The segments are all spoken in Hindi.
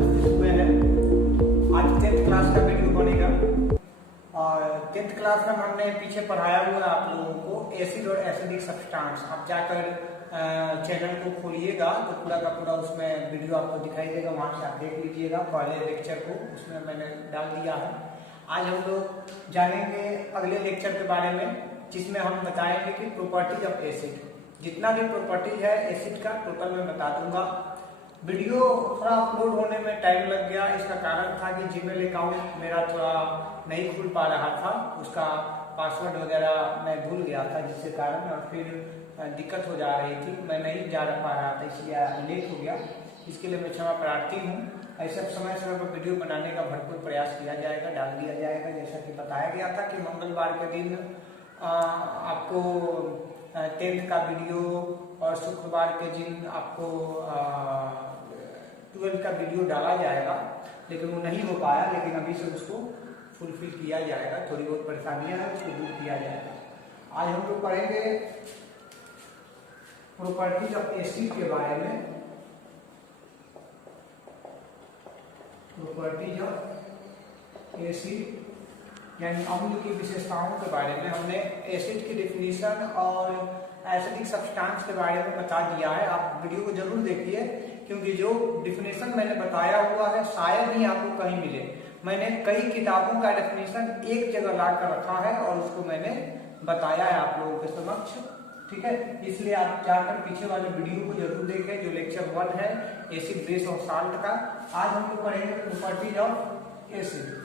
दोस्त सुबह है। आज 10th क्लास का वीडियो बनेगा और 10th क्लास में हमने पीछे पढ़ाया हुआ है आप लोगों को एसिड और एसिडिक सब्सटेंस। आप जाकर चैनल को खोलिएगा तो पूरा का पूरा उसमें वीडियो आपको दिखाई देगा, वहां से आप देख लीजिएगा पहले लेक्चर को, उसमें मैंने डाल दिया है। आज हम लोग जानेंगे अगले लेक्चर के बारे में, जिसमें हम बताएंगे कि प्रॉपर्टीज ऑफ एसिड। जितना भी प्रॉपर्टीज है एसिड का टोटल मैं बता दूंगा। वीडियो थोड़ा अपलोड होने में टाइम लग गया, इसका कारण था कि जीमेल अकाउंट मेरा थोड़ा नहीं खुल पा रहा था, उसका पासवर्ड वगैरह मैं भूल गया था, जिसके कारण और फिर दिक्कत हो जा रही थी, मैं नहीं जा पा रहा था, इसलिए लेट हो गया। इसके लिए मैं क्षमा प्रार्थी हूँ। ऐसा समय समय पर वीडियो बनाने का भरपूर प्रयास किया जाएगा, डाल दिया जाएगा। जैसा कि बताया गया था कि मंगलवार के दिन आपको 10th का वीडियो और शुक्रवार के दिन आपको 12th का वीडियो डाला जाएगा, लेकिन वो नहीं हो पाया। लेकिन अभी से उसको फुलफिल किया जाएगा, थोड़ी बहुत परेशानियां हैं उसको दूर किया जाएगा। आज हम लोग पढ़ेंगे प्रॉपर्टीज ऑफ एसिड के बारे में। प्रॉपर्टीज ऑफ एसिड यानी अम्ल की विशेषताओं के बारे में हमने एसिड की डेफिनेशन और एसिडिक सब्सटेंस के बारे में बता दिया है। आप वीडियो को जरूर देखिए, क्योंकि जो डेफिनेशन मैंने बताया हुआ है शायद ही आपको कहीं मिले। मैंने कई किताबों का डेफिनेशन एक जगह ला कर रखा है और उसको मैंने बताया है आप लोगों के समक्ष, ठीक है। इसलिए आप जाकर पीछे वाले वीडियो को जरूर देखें, जो लेक्चर 1 है एसिड, बेस और साल्ट का। आज हम लोग पढ़ेंगे properties of acid.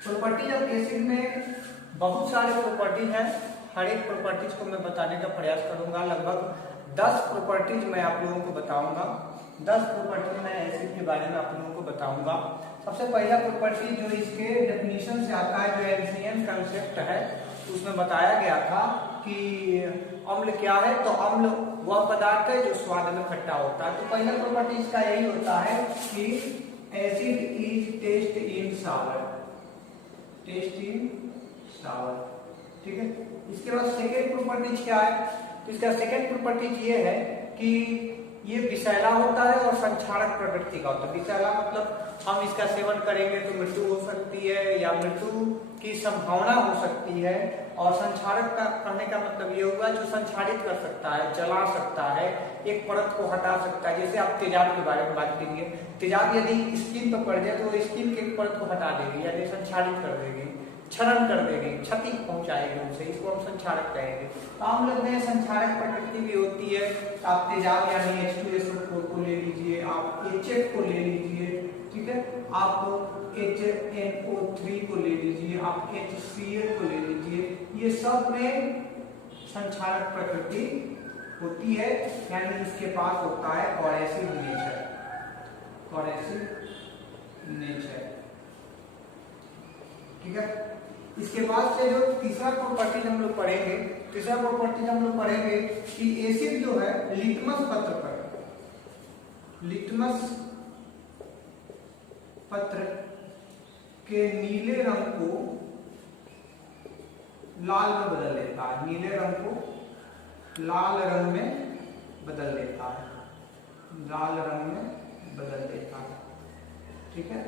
Properties of acid में बहुत सारे प्रॉपर्टीज हैं, हर एक प्रॉपर्टीज को मैं बताने का प्रयास करूंगा। लगभग 10 प्रॉपर्टीज मैं आप लोगों को बताऊंगा। 10 प्रॉपर्टीज मैं एसिड के बारे में आप लोगों को बताऊंगा। सबसे पहला प्रॉपर्टी जो इसके डेफिनेशन से आता है, जो एंशिएंट कंसेप्ट है, उसमें बताया गया था कि अम्ल क्या है। तो अम्ल वह पदार्थ है जो स्वाद में खट्टा होता है। तो पहला प्रॉपर्टी इसका यही होता है कि acid is taste in sour, taste in sour, ठीक है। इसके बाद सेकेंड प्रॉपर्टीज क्या है? तो इसका सेकेंड प्रॉपर्टीज ये है कि ये विषैला होता है और संक्षारक प्रकृति का होता है। विषैला मतलब हम इसका सेवन करेंगे तो मृत्यु हो सकती है या मृत्यु की संभावना हो सकती है, और संक्षारक का कहने का मतलब ये हुआ जो संक्षारित कर सकता है, जला सकता है, एक परत को हटा सकता है। जैसे आप तेजाब के बारे में बात कीजिए, तेजाब यदि स्किन पर पड़ जाए तो वो स्किन के एक परत को हटा देगी, यानी संक्षारित कर देगी, क्षरण कर देगी, क्षति पहुंचाएगी उनसे, इसको हम संक्षारक कहेंगे। तो हम लोग में संक्षारक प्रकृति भी होती है। आप तेजाब यानी H2SO4 को ले लीजिए, आप HF को ले लीजिए, ठीक है, आप HNO3 को ले लीजिए, आप HCl को ले लीजिए, ये सब में संक्षारक प्रकृति होती है, यानी इसके पास होता है कोरेसिव नेचर, कोरेसिव नेचर, ठीक है। इसके बाद से जो तीसरा प्रॉपर्टीज हम लोग पढ़ेंगे, तीसरा प्रॉपर्टीज हम लोग पढ़ेंगे कि एसिड जो है लिटमस पत्र पर, लिटमस पत्र के नीले रंग को लाल में बदल देता है, नीले रंग को लाल रंग में बदल देता है, लाल रंग में बदल देता है, ठीक है।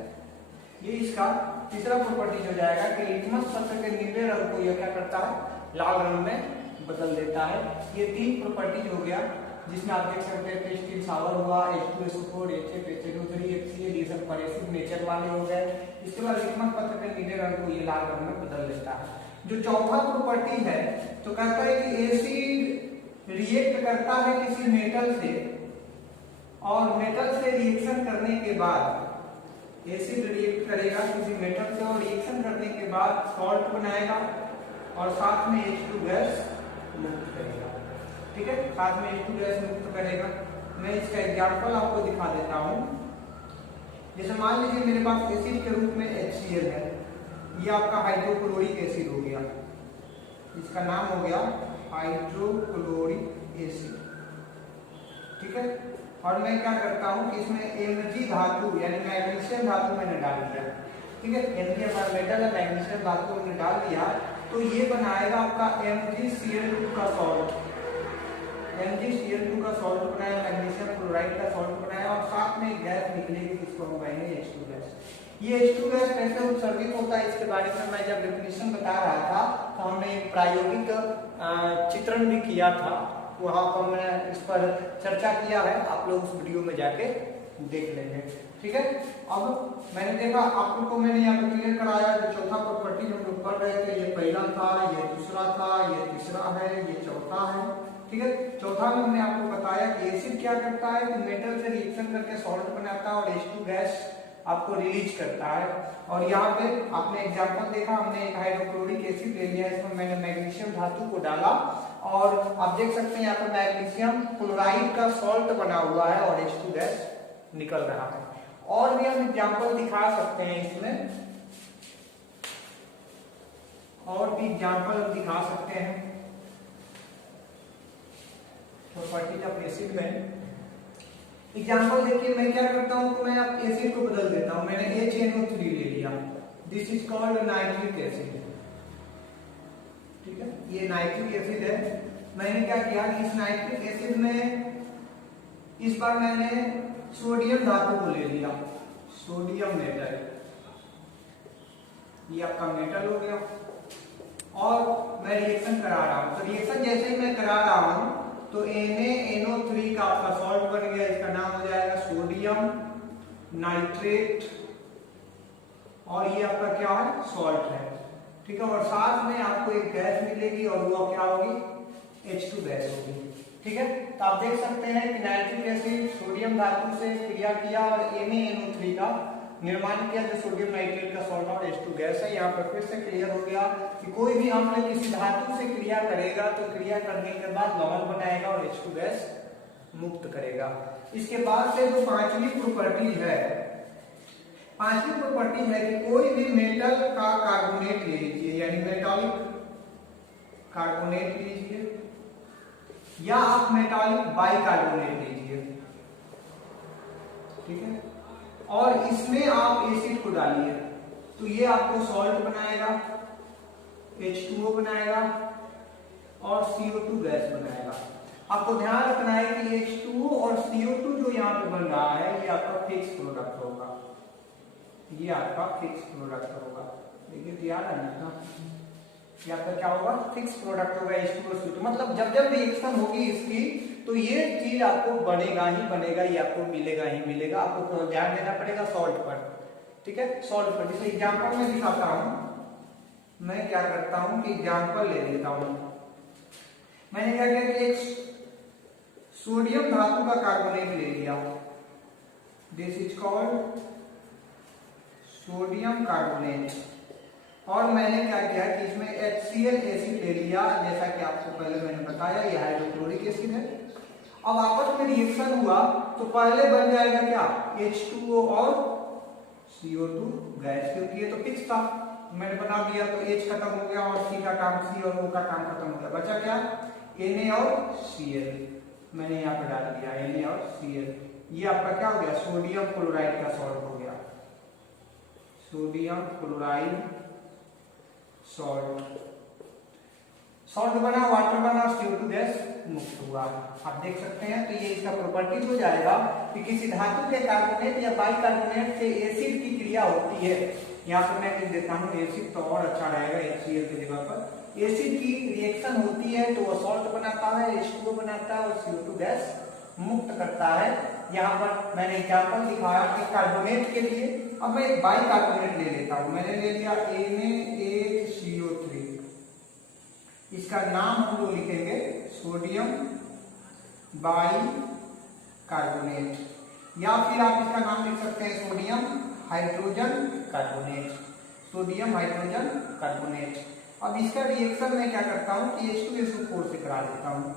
ये इसका तीसरा प्रॉपर्टी हो जाएगा कि लिटमस पत्र के नीले रंग को यह क्या करता है, लाल रंग में बदल देता है। ये 3 प्रॉपर्टीज हो गया, जिसमें आप देख सकते हैं टेस्ट इन सावर हुआ, H2SO4, HF, HNO3, HCl, ये सब कोरेसिव नेचर वाले हो गए। इसके बाद लिटमस पत्र के नीले रंग को ये लाल रंग में बदल देता है। जो चौथा प्रॉपर्टी है तो कहता है कि एसिड रिएक्ट करता है किसी मेटल से, और मेटल से रिएक्शन करने के बाद, एसिड रिएक्ट करेगा किसी मेटल से और रिएक्शन करने के बाद सॉल्ट बनाएगा और साथ में H2 गैस मुक्त करेगा, ठीक है, साथ में H2 गैस मुक्त करेगा। मैं इसका एग्जांपल आपको दिखा देता हूं। जैसे मान लीजिए मेरे पास एसिड के रूप में HCl है, ये आपका हाइड्रोक्लोरिक एसिड हो गया, इसका नाम हो गया हाइड्रोक्लोरिक एसिड, ठीक है। और मैं क्या करता हूं कि इसमें Mg धातु यानी मैग्नीशियम धातु मैंने डाल दिया, ठीक है। Mg हमारा मेटल है, मैग्नीशियम धातु मैंने डाल दिया, तो ये बनाएगा आपका MgCl2 का सॉल्ट, MgCl2 का सॉल्ट बनाया, मैग्नीशियम क्लोराइड का सॉल्ट बनाया और साथ में एक गैस निकलेगी जिसको हम कहेंगे H2 गैस। ये H2 गैस कैसे उत्सर्जित होता है इसके बारे में मैं जब डेफिनेशन बता रहा था तो हमने एक प्रायोगिक चित्रण भी किया था, वहां पर हमने इस पर चर्चा किया है, आप लोग उस वीडियो में जाके देख लेंगे। ठीक है, अब मैंने देखा आप लोग को मैंने यहाँ पे क्लियर कराया जो चौथा प्रॉपर्टी हम लोग पढ़ रहे थे, ये पहला था, ये दूसरा था, ये तीसरा है, ये चौथा है। ठीक है, चौथा में हमने आपको बताया कि एसिड क्या करता है कि मेटल से रिएक्शन करके सॉल्ट बनाता है और H2 गैस आपको रिलीज करता है। और यहाँ पे आपने एग्जांपल देखा, हमने एक हाइड्रोक्लोरिक एसिड ले लिया, इसमें मैंने मैग्नीशियम धातु को डाला और आप देख सकते हैं यहाँ पे मैग्नीशियम क्लोराइड का सॉल्ट बना हुआ है और H2 गैस निकल रहा है। और भी हम एग्जांपल दिखा सकते हैं इसमें, और भी एग्जांपल हम दिखा सकते हैं प्रॉपर्टीज ऑफ एसिड में। एग्जांपल देखिए, मैं क्या करता हूं तो मैं अब एसिड को बदल देता हूं, मैंने HNO3 ले लिया, this is called nitric acid. ठीक है, ये नाइट्रिक एसिड है। मैंने क्या किया कि इस नाइट्रिक एसिड में इस बार मैंने सोडियम धातु को ले लिया, सोडियम मेटल, ये आपका मेटल हो गया और मैं रिएक्शन करा रहा हूं। तो रिएक्शन जैसे ही मैं करा रहा हूं तो NaNO3 का आपका सॉल्ट बन गया, इसका नाम हो जाएगा सोडियम नाइट्रेट और ये आपका क्या है, सॉल्ट है। ठीक है, और साथ में आपको एक गैस मिलेगी और वो क्या होगी, H2 गैस होगी। ठीक है, तो आप देख सकते हैं कि नाइट्रिक एसिड सोडियम धातु से क्रिया किया और NaNO3 का निर्माण किया जो सोडियम नाइट्रेट का सॉल्ट और H2 गैस है। यहाँ पर फिर से क्लियर हो गया कि कोई भी अम्ल किसी धातु से क्रिया करेगा तो क्रिया करने के बाद लवण बनाएगा और H2 गैस मुक्त करेगा। इसके बाद से जो पांचवी प्रॉपर्टी है, पांचवी प्रॉपर्टी है कि कोई भी मेटल का कार्बोनेट ले लीजिए, यानी मेटालिक कार्बोनेट लीजिए या आप मेटालिक बाइकार्बोनेट लीजिए। ठीक है, और इसमें आप एसिड को डालिए तो ये आपको सॉल्ट बनाएगा, H2O बनाएगा और CO2 गैस बनाएगा। आपको ध्यान रखना है कि H2O और CO2 जो यहाँ पे बन रहा है ये आपका फिक्स प्रोडक्ट होगा, ये आपका फिक्स प्रोडक्ट होगा। देखिए ध्यान रखना, ये आपका क्या होगा, फिक्स प्रोडक्ट होगा H2O CO2। मतलब जब जब रिएक्शन होगी इसकी तो ये चीज आपको बनेगा ही बनेगा, ये आपको मिलेगा ही मिलेगा। आपको ध्यान देना पड़ेगा सॉल्ट पर। ठीक है, सॉल्ट पर जैसे एग्जांपल में दिखाता हूं, मैं क्या करता हूं कि एग्जांपल ले लेता हूं। मैंने क्या किया कि एक सोडियम धातु का कार्बोनेट ले लिया, this is called sodium carbonate, और मैंने क्या किया कि इसमें HCl एसिड ले लिया, जैसा कि आपको पहले मैंने बताया ये हाइड्रोक्लोरिक एसिड है। अब आपस में रिएक्शन हुआ तो पहले बन जाएगा क्या, H2O और CO2 गैस, क्योंकि ये तो फिक्स था, मैंने बना दिया तो H खत्म हो गया और C का काम, C और O का काम खत्म हो गया, बचा क्या, Na और Cl। मैंने यहाँ पे डाल दिया Na और Cl, ये आपका क्या हो गया, सोडियम क्लोराइड का सॉल्ट हो गया, सोडियम क्लोराइड सॉल्ट, सॉल्ट बना, वाटर बना, CO2 गैस मुक्त हुआ। आप देख सकते हैं, तो ये इसका प्रॉपर्टीज हो जाएगा कि किसी धातु के कार्बोनेट या बाइकार्बोनेट से एसिड की क्रिया होती है। यहाँ पर मैं लिख देता हूँ एसिड, तो और अच्छा रहेगा HCl की जगह पर। एसिड की रिएक्शन होती है तो वो सॉल्ट बनाता है, H2O बनाता है और CO2 गैस मुक्त करता है। यहाँ पर मैंने एग्जाम्पल दिखाया कि कार्बोनेट के लिए। अब मैं एक बाइकार्बोनेट ले लेता हूँ, मैंने ले लिया NaCO3, इसका नाम हम लोग लिखेंगे सोडियम बाइकार्बोनेट, या फिर आप इसका नाम लिख सकते हैं sodium hydrogen carbonate, sodium hydrogen carbonate. अब इसका रिएक्शन मैं क्या करता हूं कि H2SO4 से करा देता हूं,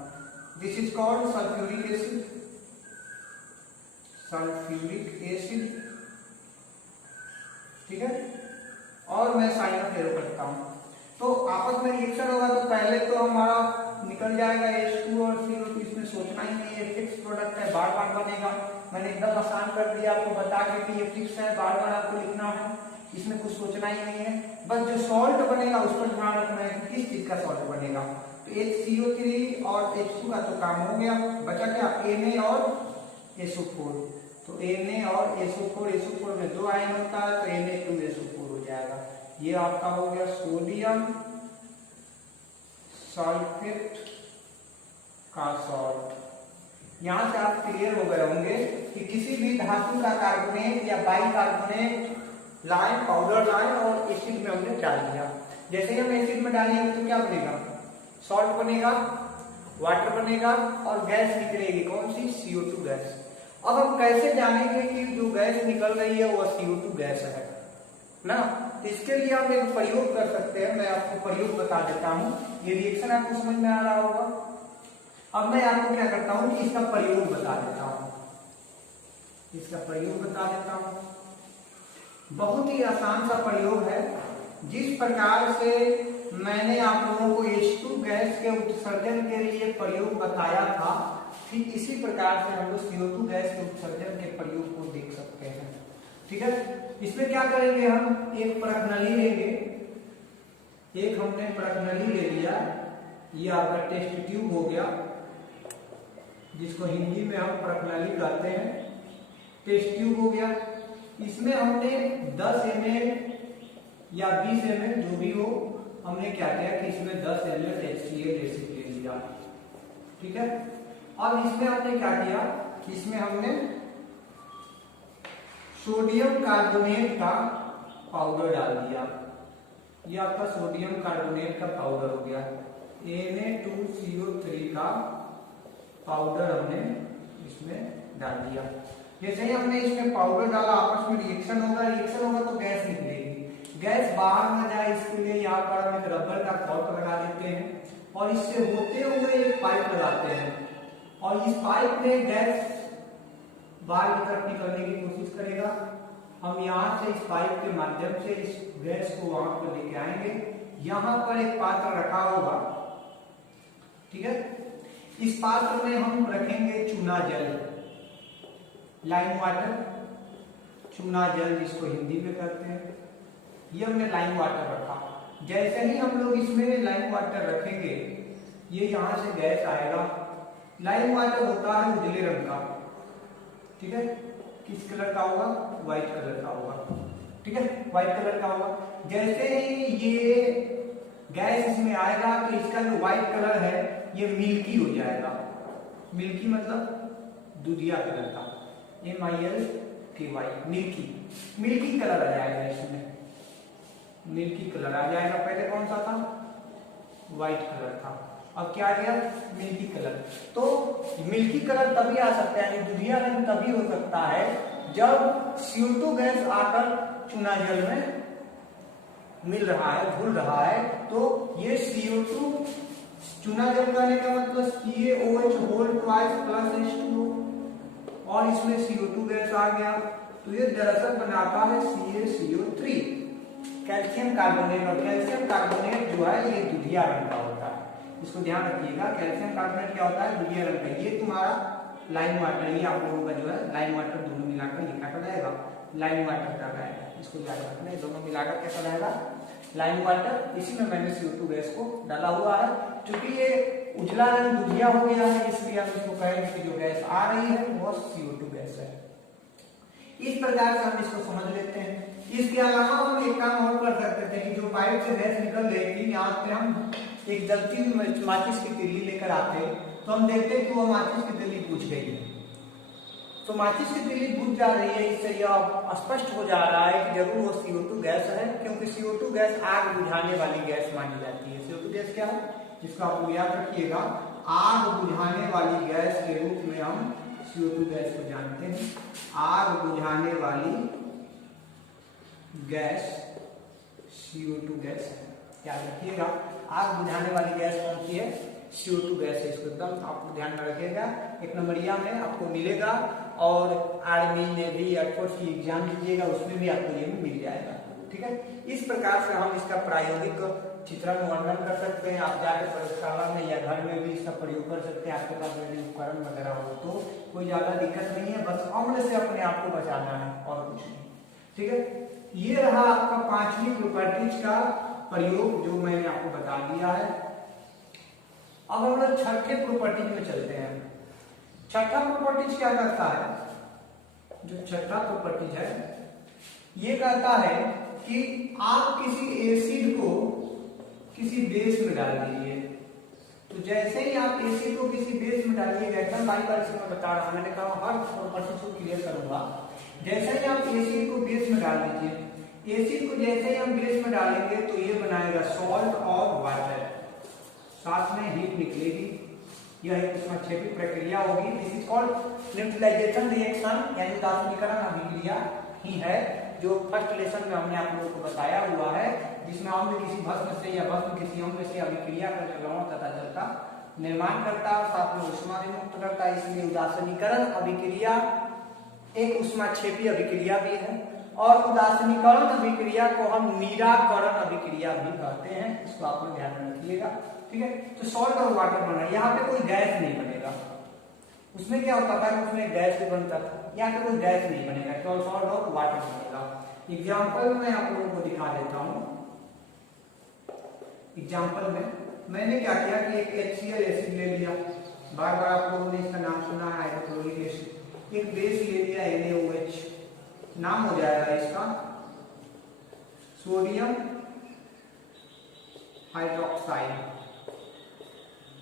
this is called sulphuric acid, sulphuric acid. ठीक है, और मैं साइनोफेरो करता हूं, तो आपस में रिएक्शन होगा तो पहले तो हमारा निकल जाएगा H2 और CO2, इसमें सोचना ही नहीं है, फिक्स प्रोडक्ट है, बार बार बनेगा। मैंने एकदम आसान कर दिया आपको बता के कि ये फिक्स है, बार बार आपको लिखना है, इसमें कुछ सोचना ही नहीं है। बस जो सॉल्ट बनेगा उस पर ध्यान रखना है कि किस चीज का सॉल्ट बनेगा। तो HCO3 और H2 का तो काम हो गया, बचा क्या Na और SO4। तो Na और SO4 में 2 आयन होता है तो Na2SO4 हो जाएगा। ये आपका हो गया सोडियम सल्फेट का सॉल्ट। यहां से आप क्लियर हो गए होंगे कि किसी भी धातु का कार्बोनेट या बाइकार्बोनेट लाइन, पाउडर लाइन और एसिड में हमने डाल दिया। जैसे ही हम एसिड में डालेंगे तो क्या बनेगा, सॉल्ट बनेगा, वाटर बनेगा और गैस निकलेगी, कौन सी, CO2 गैस। अब हम कैसे जानेंगे कि जो गैस निकल रही है वो CO2 गैस है ना। तो इसके लिए हम एक प्रयोग कर सकते हैं, मैं आपको प्रयोग बता देता हूं। ये रिएक्शन आपको समझ में आ रहा होगा। अब मैं आपको क्या करता हूं कि इसका प्रयोग बता देता हूं, इसका प्रयोग बता देता हूं। बहुत ही आसान सा प्रयोग है। जिस प्रकार से मैंने आप लोगों को H2 गैस के उत्सर्जन के लिए प्रयोग बताया था, ठीक इसी प्रकार से हम लोग CO2 गैस के उत्सर्जन के प्रयोग को देख सकते हैं। ठीक है, इसमें क्या करेंगे, हम एक परख नली लेंगे। एक हमने परख नली ले लिया, ये आपका टेस्ट ट्यूब हो गया, जिसको हिंदी में हम परख नली कहते हैं। टेस्ट ट्यूब हो गया, इसमें हमने 10 ml या 20 ml जो भी हो, हमने क्या किया कि इसमें 10 ml HCl एसिड ले लिया। ठीक है, अब इसमें हमने क्या किया, इसमें हमने सोडियम कार्बोनेट का पाउडर डाल दिया। ये आपका सोडियम कार्बोनेट का पाउडर हो गया। Na2CO3 का पाउडर हमने इसमें डाल दिया। जैसे ही हमने इसमें पाउडर डाला, आपस में रिएक्शन होगा तो गैस निकलेगी। गैस बाहर न जाए इसके लिए यहाँ पर हम एक रबर का कॉर्क लगा देते हैं और इससे होते हुए एक पाइप लगाते हैं और इस पाइप में गैस बाहर की तरफ निकलने की कोशिश करेगा। हम यहाँ से इस पाइप के माध्यम से इस गैस को वहां पर लेके आएंगे। यहाँ पर एक पात्र रखा होगा, ठीक है, इस पात्र में हम रखेंगे चूना जल, लाइम वाटर, चूना जल जिसको हिंदी में कहते हैं। ये हमने लाइम वाटर रखा। जैसे ही हम लोग इसमें लाइम वाटर रखेंगे, ये यहाँ से गैस आएगा। लाइम वाटर होता है उजले रंग का, ठीक है, किस कलर का होगा, व्हाइट कलर का होगा। ठीक है, व्हाइट कलर का होगा। जैसे ही ये गैस इसमें आएगा तो इसका जो व्हाइट कलर है ये मिल्की हो जाएगा। मिल्की मतलब दूधिया कलर का, MILKY, मिल्की, मिल्की कलर आ जाएगा इसमें, मिल्की कलर आ जाएगा। पहले कौन सा था, व्हाइट कलर था, अब क्या आ गया, मिल्की कलर। तो मिल्की कलर तभी आ सकता है, यानी दुधिया रंग तभी हो सकता है जब CO2 गैस आकर चूना जल में मिल रहा है, घुल रहा है। तो ये CO2 चूना जल कहने का मतलब CaOH whole twice plus H2O और इसमें CO2 गैस आ गया, तो ये दरअसल बनाता है CaCO3 कैल्शियम कार्बोनेट। और कैल्शियम कार्बोनेट जो है ये दुधिया रंग का होता है, इसको ध्यान रखिएगा। कैल्शियम कार्बोनेट क्या होता है, दुधिया रंग का। ये तुम्हारा लाइम वाटर, ये आप लोगों का जो है लाइम वाटर, दोनों मिलाकर ये क्या कहलाएगा, लाइम वाटर कहलाएगा। इसको याद रखना है, दोनों मिलाकर क्या कहलाएगा, लाइम वाटर। इसी में मैंने CO2 गैस को डाला हुआ है। क्योंकि ये उजला रंग दुधिया हो गया है, इसलिए हम इसको कहेंगे कि जो गैस आ रही है वो CO2 गैस है। इस प्रकार से हम इसको समझ लेते हैं। इसके अलावा हम एक काम और कर सकते थे कि जो पाइप से गैस निकल रही थी, यहाँ पे हम एक जलती हुई माचिस की तिल्ली लेकर आते तो हम देखते कि वो माचिस की तिल्ली बुझ गई। तो माचिस की तिल्ली बुझ जा रही है, इससे यह स्पष्ट हो जा रहा है कि जरूर वो CO2 गैस है, क्योंकि CO2 गैस आग बुझाने वाली गैस मानी जाती है। CO2 गैस क्या है, जिसको आप याद रखिएगा, आग बुझाने वाली गैस के रूप में हम CO2 गैस को जानते हैं। आग बुझाने वाली गैस CO2 गैस है, याद रखिएगा। आग बुझाने वाली गैस कौन सी है, CO2 गैस है। इसको एकदम आपको ध्यान में रखिएगा। एक नंबरिया में आपको मिलेगा और आर्मी नेवी एयरफोर्स की एग्जाम दीजिएगा, उसमें भी आपको ये मिल जाएगा। ठीक है, इस प्रकार से हम इसका प्रायोगिक चित्रण वर्णन कर सकते हैं। आप जाकर प्रयोगशाला में या घर में भी इसका प्रयोग कर सकते हैं। आपके पास यदि उपकरण वगैरह हो तो कोई ज्यादा दिक्कत नहीं है, बस अम्ल से अपने आप को बचाना है और कुछ नहीं। ठीक है, ये रहा आपका 5वीं प्रॉपर्टीज का प्रयोग जो मैंने आपको बता दिया है। अब हम लोग छठे प्रॉपर्टीज में चलते हैं। छठा प्रॉपर्टीज क्या करता है, जो छठा प्रॉपर्टीज है ये कहता है कि आप किसी एसिड को किसी बेस में डाल दीजिए। तो जैसे ही आप एसिड को किसी बेस में डालिएगा, एकदम बारी बारी से मैं बता रहा हूं, मैंने कहा हर प्रॉपर्टी को क्लियर करूंगा। जैसे ही आप एसिड को बेस में डाल दीजिए, एसिड को जैसे ही हम बेस में डालेंगे तो ये बनाएगा सॉल्ट और वाटर, साथ में हीट निकलेगी। यह एक ऊष्माक्षेपी प्रक्रिया होगी। This is called neutralization reaction, यानी उदासीनीकरण अभिक्रिया ही है, जो फर्स्ट लेसन में हमने आप लोगों को बताया हुआ है, जिसमें अम्ल किसी भस्म से या भस्म किसी अम्ल से अभिक्रिया कर लवण तथा जल का निर्माण करता है और साथ में ऊष्मा भी मुक्त करता है। इसलिए उदासीनीकरण अभिक्रिया एक ऊष्माक्षेपी अभिक्रिया भी है, और उदासीनीकरण अभिक्रिया को हम निराकरण अभिक्रिया भी कहते हैं। इसको आप लोग ध्यान में रखिएगा, ठीक है। तो सॉल्ट और वाटर बन रहा है, यहाँ पे कोई गैस नहीं बनेगा। उसमें क्या होता था कि उसमें गैस भी बनता था, यहाँ पे कोई गैस नहीं बनेगा, केवल सॉल्ट और वाटर बनेगा। एग्जाम्पल में आप लोगों को दिखा देता हूँ। एग्जाम्पल में मैंने क्या किया कि एक HCl एसिड ले लिया, बार बार आप लोगों ने इसका नाम सुना है, हाइड्रोक्लोरिक एसिड। एक बेस ले लिया NaOH, नाम हो जाएगा इसका सोडियम हाइड्रोक्साइड।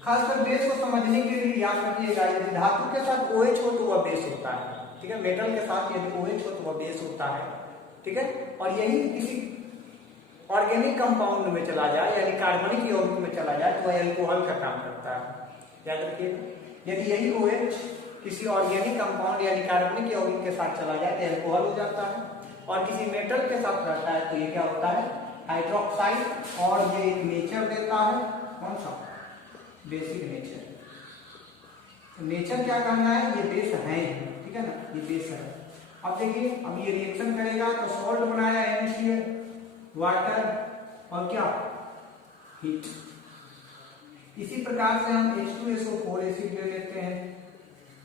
खासकर बेस को समझने के लिए याद रखिएगा, यदि धातु के साथ OH हो तो वह बेस होता है, ठीक है। मेटल के साथ यदि OH हो तो वह बेस होता है, ठीक है। और यही किसी ऑर्गेनिक कंपाउंड में चला जाए, यानी कार्बनिक यौगिक में चला जाए, तो वह एल्कोहल का काम करता है। याद रखिएगा, यदि यही OH किसी ऑर्गेनिक कंपाउंड यानी कार्बनिक यौगिक के साथ चला जाए तो एल्कोहल हो जाता है, और किसी मेटल के साथ रहता है तो ये क्या होता है, हाइड्रोक्साइड। और ये एक नेचर देता है, कौन सा, बेसिक नेचर। नेचर क्या करना है, ये बेस है, ठीक है ना, ये बेस है। अब देखिए, अब ये रिएक्शन करेगा तो सॉल्ट बनाया NaCl, वाटर और क्या, हीट। इसी प्रकार से हम H2SO4 एसिड ले लेते हैं।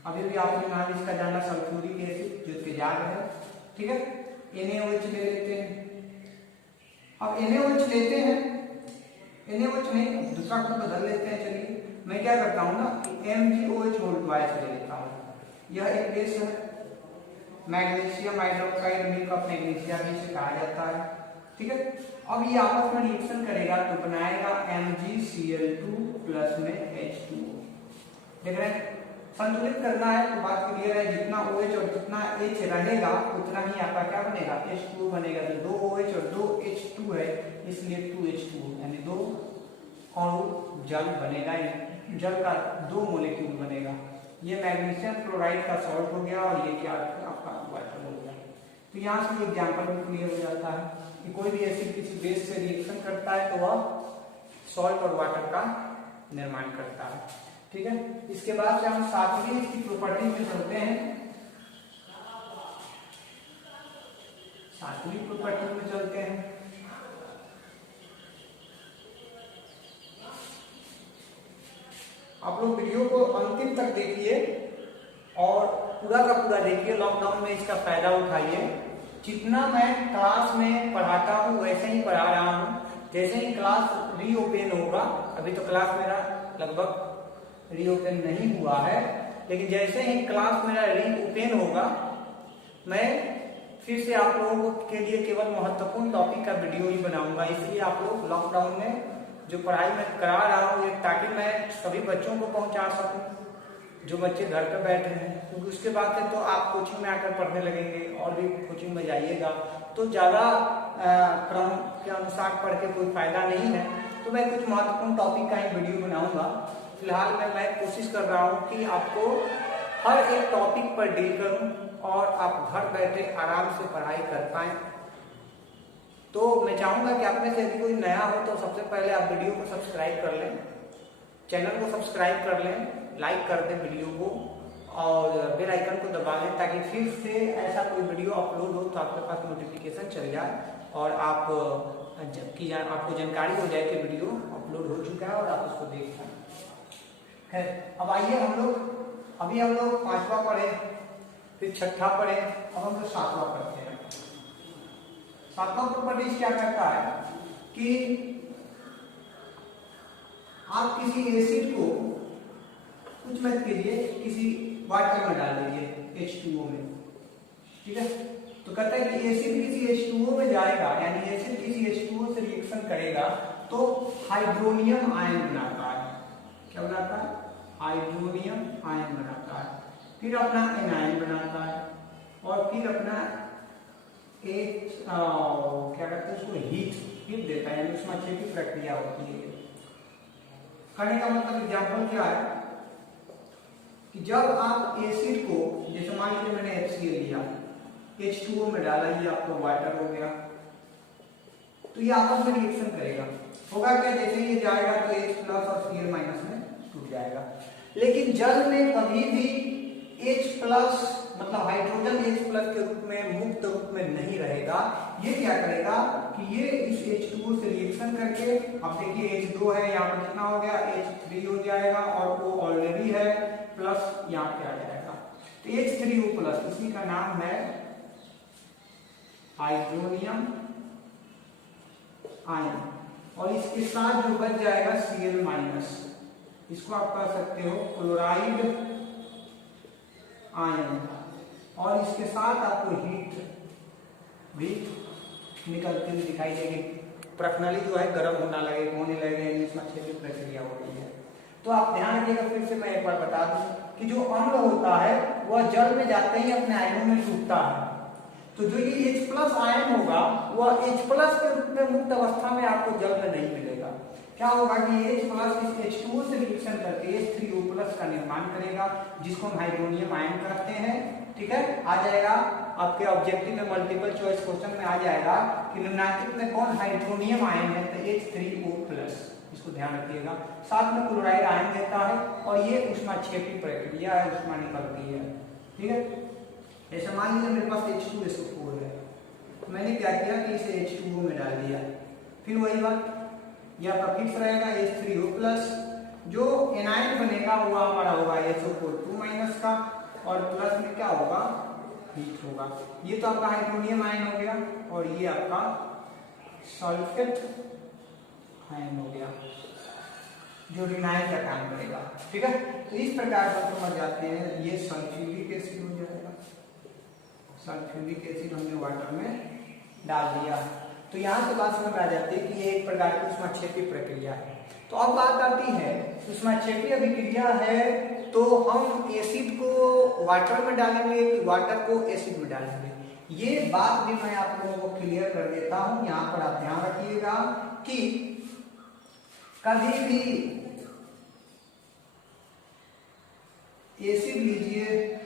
अभी भी आपने नाम इसका जाना, सल्फ्यूरिक एसिड, जो तेजाब है, ठीक है। NaOH ले लेते हैं। अब NaOH लेते हैं, NaOH नहीं, दूसरा कुछ बदल लेते हैं। चलिए मैं क्या करता हूँ ना कि MgOH होल ट्वाइस ले लेता हूँ। यह एक बेस है, magnesium hydroxide, milk of magnesia भी इसे कहा जाता है, ठीक है। अब ये आपस में रिएक्शन करेगा तो बनाएगा MgCl2 प्लस में H2O। देख रहे हैं, संतुलित करना है तो बात क्लियर है, जितना OH और जितना H रहेगा उतना ही आपका क्या बनेगा, H2O बनेगा। तो 2 OH और 2 H2 है, इसलिए 2H2O, यानी 2 अणु जल बनेगा, जल का 2 मोलेक्यूल बनेगा। ये मैग्नीशियम क्लोराइड का सॉल्ट हो गया, और ये क्या आपका वाटर हो गया। तो यहाँ से एग्जाम्पल भी क्लियर हो जाता है कि कोई भी एसिड किसी बेस से रिएक्शन करता है तो वह सॉल्ट और वाटर का निर्माण करता है, ठीक है। इसके बाद से हम सातवीं इसकी प्रॉपर्टी में चलते हैं। सातवीं प्रॉपर्टी में चलते हैं। आप लोग वीडियो को अंतिम तक देखिए और पूरा का पूरा देखिए, लॉकडाउन में इसका फायदा उठाइए। जितना मैं क्लास में पढ़ाता हूँ वैसे ही पढ़ा रहा हूँ। जैसे ही क्लास रीओपन होगा, अभी तो क्लास मेरा लगभग रीओपन नहीं हुआ है, लेकिन जैसे ही क्लास मेरा रीओपन होगा मैं फिर से आप लोगों के लिए केवल महत्वपूर्ण टॉपिक का वीडियो ही बनाऊंगा। इसलिए आप लोग लॉकडाउन में जो पढ़ाई मैं करा रहा हूँ ताकि मैं सभी बच्चों को पहुंचा सकूं जो बच्चे घर पर बैठे हैं, क्योंकि उसके बाद से तो आप कोचिंग में आकर पढ़ने लगेंगे और भी कोचिंग में जाइएगा तो ज़्यादा क्रम के अनुसार पढ़ के कोई फायदा नहीं है। तो मैं कुछ महत्वपूर्ण टॉपिक का ही वीडियो बनाऊंगा। फिलहाल मैं कोशिश कर रहा हूँ कि आपको हर एक टॉपिक पर डील करूँ और आप घर बैठे आराम से पढ़ाई कर पाएँ। तो मैं चाहूँगा कि आप में से यदि कोई नया हो तो सबसे पहले आप वीडियो को सब्सक्राइब कर लें, चैनल को सब्सक्राइब कर लें, लाइक कर दें वीडियो को और बेल आइकन को दबा लें ताकि फिर से ऐसा कोई वीडियो अपलोड हो तो आपके पास नोटिफिकेशन चल जाए और आपको जानकारी हो जाए कि वीडियो अपलोड हो चुका है और आप उसको देख पाए। अब आइए अभी हम लोग पांचवा पढ़े, फिर छठा पढ़े, अब हम लोग सातवां पढ़ते हैं। सातवां प्रॉपर्टीज क्या कहता है कि आप किसी एसिड को कुछ मत कीजिए, किसी वाटर में डाल दीजिए H2O में, ठीक है। तो कहता है कि एसिड किसी H2O में जाएगा, यानी एसिड किसी H2O से रिएक्शन करेगा तो हाइड्रोनियम आयन बनाता है। क्या बनाता है? हाइड्रोनियम आयन बनाता है, फिर अपना एनायन बनाता है और फिर अपना एक क्या कहते हैं उसको हीट देता है, यानी उसमें अच्छी की प्रक्रिया होती है। करने का मतलब एग्जाम्पल क्या है कि जब आप एसिड को, जैसे मान लीजिए मैंने HCl लिया, H2O में डाला, ये आपका वाटर हो गया, तो ये आपस में रिएक्शन करेगा, होगा क्या? जैसे ये जाएगा तो H प्लस और Cl माइनस में टूट जाएगा। लेकिन जल में कभी भी H प्लस मतलब हाइड्रोजन H प्लस के रूप में, मुक्त रूप में नहीं रहेगा। ये क्या करेगा कि ये इस H2O से रिएक्शन करके, अब देखिए H2 है, यहाँ पर कितना हो गया? H3 हो जाएगा, और वो ऑलरेडी है प्लस यहाँ पे आ जाएगा, तो H3O प्लस, इसी का नाम है हाइड्रोनियम आयन। और इसके साथ जो बच जाएगा Cl माइनस, इसको आप कह सकते हो क्लोराइड आयन, और इसके साथ आपको हीट भी निकलती हुई दिखाई देगी। प्रणाली जो है गर्म होने लगे, इसमें अच्छे से प्रक्रिया हो रही है। तो आप ध्यान रखिएगा, फिर से मैं एक बार बता दूं कि जो अम्ल होता है वह जल में जाते ही अपने आयनों में टूटता है, तो जो ये H प्लस आयन होगा वह H प्लस के रूप में मुक्त अवस्था में आपको जल में नहीं मिलेगा। क्या होगा कि H प्लस इस H2O से रिएक्शन करके H3O प्लस का निर्माण करेगा, जिसको हम हाइड्रोनियम आयन कहते हैं, ठीक है। आ जाएगा आपके ऑब्जेक्टिव में, मल्टीपल चॉइस क्वेश्चन में आ जाएगा कि निम्नलिखित में कौन हाइड्रोनियम आयन है, तो H3O प्लस, इसको ध्यान रखिएगा। साथ में क्लोराइड आयन देता है, और ये ऊष्माक्षेपी प्रक्रिया है, ऊष्मा निकलती है, ठीक है। जैसे मान लीजिए मेरे पास H2SO4 है, मैंने क्या किया कि इसे H2O में डाल दिया, फिर वही बात, यह आपका फिक्स रहेगा H3O प्लस, जो एनायन बनेगा वो हमारा होगा SO4 2 माइनस का, और प्लस में क्या होगा? हीट होगा। ये तो आपका हाइड्रोनियम आयन हो गया, और ये आपका सल्फेट आयन हो गया, जो रिनाइल का काम करेगा, ठीक है। तो इस प्रकार से समझ जाते हैं, ये सल्फ्यूरिक एसिड हो जाएगा। सल्फ्यूरिक एसिड हमने वाटर में डाल दिया, तो यहाँ से बात समझ आ जाती है कि ये एक प्रकार की ऊष्माक्षेपी प्रक्रिया है। तो अब बात आती है, ऊष्माक्षेपी अभिक्रिया है तो हम एसिड को वाटर में डालेंगे कि वाटर को एसिड में डालेंगे, ये बात भी मैं आप लोगों को क्लियर कर देता हूं। यहाँ पर आप ध्यान रखिएगा कि कभी भी एसिड लीजिए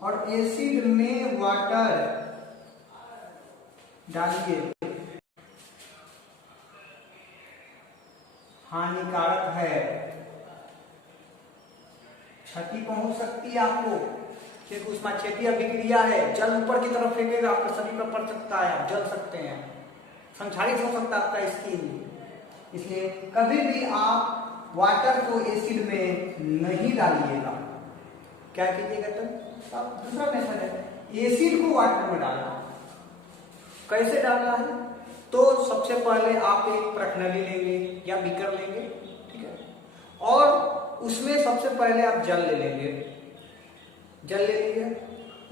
और एसिड में वाटर डालिए, हानिकारक है, क्षति पहुंच सकती है आपको, क्योंकि ऊष्माक्षेपी अभिक्रिया है, जल ऊपर की तरफ फेंकेगा, आपके शरीर पर पड़ सकता है, आप जल सकते हैं, संक्षारित हो सकता है आपका स्किन। इसलिए कभी भी आप वाटर को एसिड में नहीं डालिएगा। क्या कीजिएगा? तो दूसरा मेथड है, एसिड को वाटर में डालना। कैसे डालना है? तो सबसे पहले आप एक प्रणाली लेंगे या बीकर लेंगे, ठीक है, और उसमें सबसे पहले आप जल ले लेंगे, जल ले लीजिए।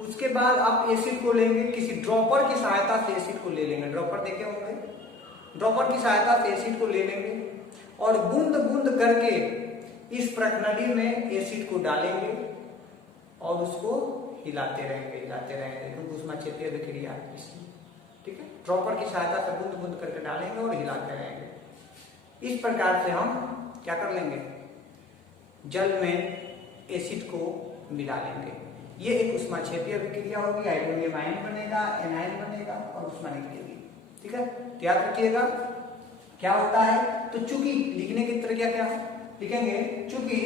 उसके बाद आप एसिड को लेंगे, किसी ड्रॉपर की सहायता से एसिड को ले लेंगे, ड्रॉपर देखे होंगे, ड्रॉपर की सहायता से एसिड को ले लेंगे और बूंद बूंद करके इस प्रणाली में एसिड को डालेंगे और उसको हिलाते रहेंगे क्योंकि ऊष्माक्षेपी अभिक्रिया है इसलिए, ठीक है। ड्रॉपर की सहायता से बूंद बूंद करके डालेंगे और हिलाते रहेंगे। इस प्रकार से हम क्या कर लेंगे? जल में एसिड को मिला लेंगे। ये एक ऊष्माक्षेपी अभिक्रिया होगी, हाइड्रोनियम आयन बनेगा, एनायन बनेगा और ऊष्मा निकलेगी, ठीक है। याद रखिएगा क्या होता है। तो चूंकि लिखने की तरीका क्या लिखेंगे, चूंकि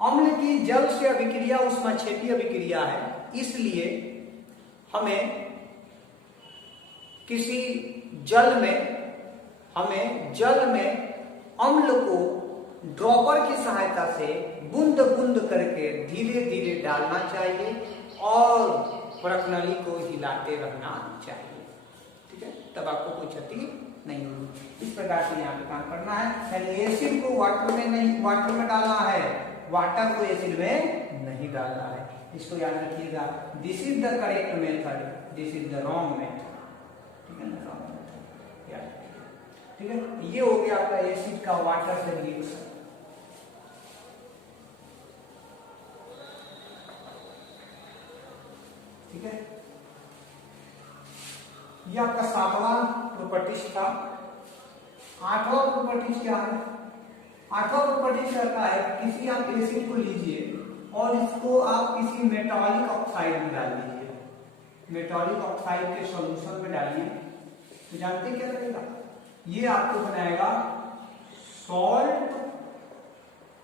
अम्ल की जल से अभिक्रिया ऊष्माक्षेपी अभिक्रिया है, इसलिए हमें किसी जल में अम्ल को ड्रॉपर की सहायता से बूंद बूंद करके धीरे धीरे डालना चाहिए और प्रणाली को हिलाते रहना चाहिए, ठीक है। तब आपको कोई क्षति नहीं होगी। इस प्रकार से यहाँ पे काम करना है, यानी एसिड को वाटर में नहीं, वाटर में डालना है, वाटर को एसिड में नहीं डालना है। इसको याद रखिएगा। This is the correct method, this is the wrong method, ठीक है ना, रॉन्ग मेथड, ठीक है। ये हो गया आपका एसिड का वाटर से रिएक्शन। ठीक है, ये आपका 7वां प्रॉपर्टीज था। 8वां प्रॉपर्टीज क्या है? 8वां प्रॉपर्टीज कहता है किसी आप एसिड को लीजिए और इसको आप किसी मेटालिक ऑक्साइड में डाल दीजिए, मेटालिक ऑक्साइड के सॉल्यूशन में डालिए, तो जानते क्या करेगा? ये आपको बनाएगा सॉल्ट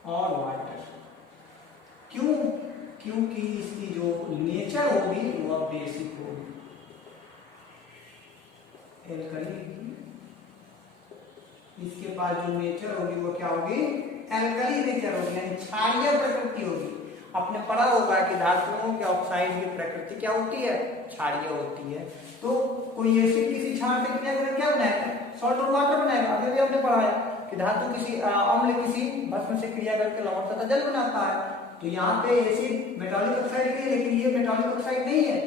और वाटर। क्यों? क्योंकि इसकी जो नेचर होगी वो बेसिक होगी, एल्कली। इसके पास जो नेचर होगी वो क्या होगी? एल्कली नेचर होगी, यानी क्षारीय प्रकृति होगी। आपने पढ़ा होगा कि धातुओं के ऑक्साइड की प्रकृति क्या होती है? क्षारीय होती है। तो कोई एसिड किसी क्षार से क्रिया करके क्या बनाएगा? सॉल्ट और वाटर बनाएगा। अभी भी आपने पढ़ा है कि धातु किसी अम्ल किसी भस्म से क्रिया करके लवण तथा जल बनाता है। तो यहाँ पे एसिड मेटालिक ऑक्साइड है, लेकिन ये मेटालिक ऑक्साइड नहीं है,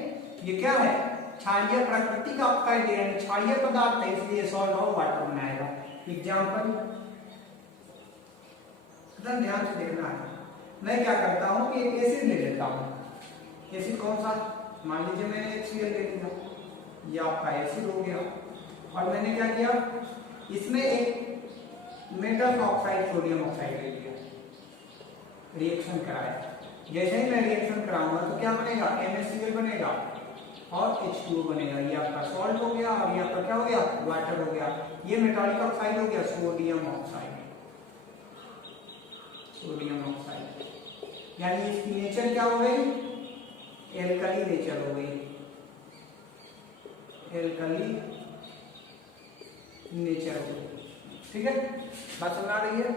ये क्या है? क्षारीय प्रकृति का ऑक्साइड है, क्षारीय पदार्थ है, इसलिए सॉल्ट और वाटर बनाएगा। एग्जाम्पल ध्यान से देखना है। मैं क्या करता हूँ कि एक एसिड ले लेता हूँ। एसिड कौन सा? मान लीजिए मैंने HCl ले लिया, ये आपका एसिड हो गया। और मैंने क्या किया? इसमें एक मेटल ऑक्साइड, सोडियम ऑक्साइड ले लिया, रिएक्शन कराया। जैसे ही मैं रिएक्शन कराऊंगा तो क्या बनेगा? NaCl बनेगा और H2O बनेगा। ये आपका सॉल्ट हो गया और ये आपका क्या हो गया? वाटर हो गया। ये मेटालिक ऑक्साइड हो गया, सोडियम ऑक्साइड, सोडियम ऑक्साइड। यानी इसकी नेचर क्या हो गई? एल्कली नेचर हो गई, एल्कली नेचर हो गई। ठीक है, बात समझ आ रही है?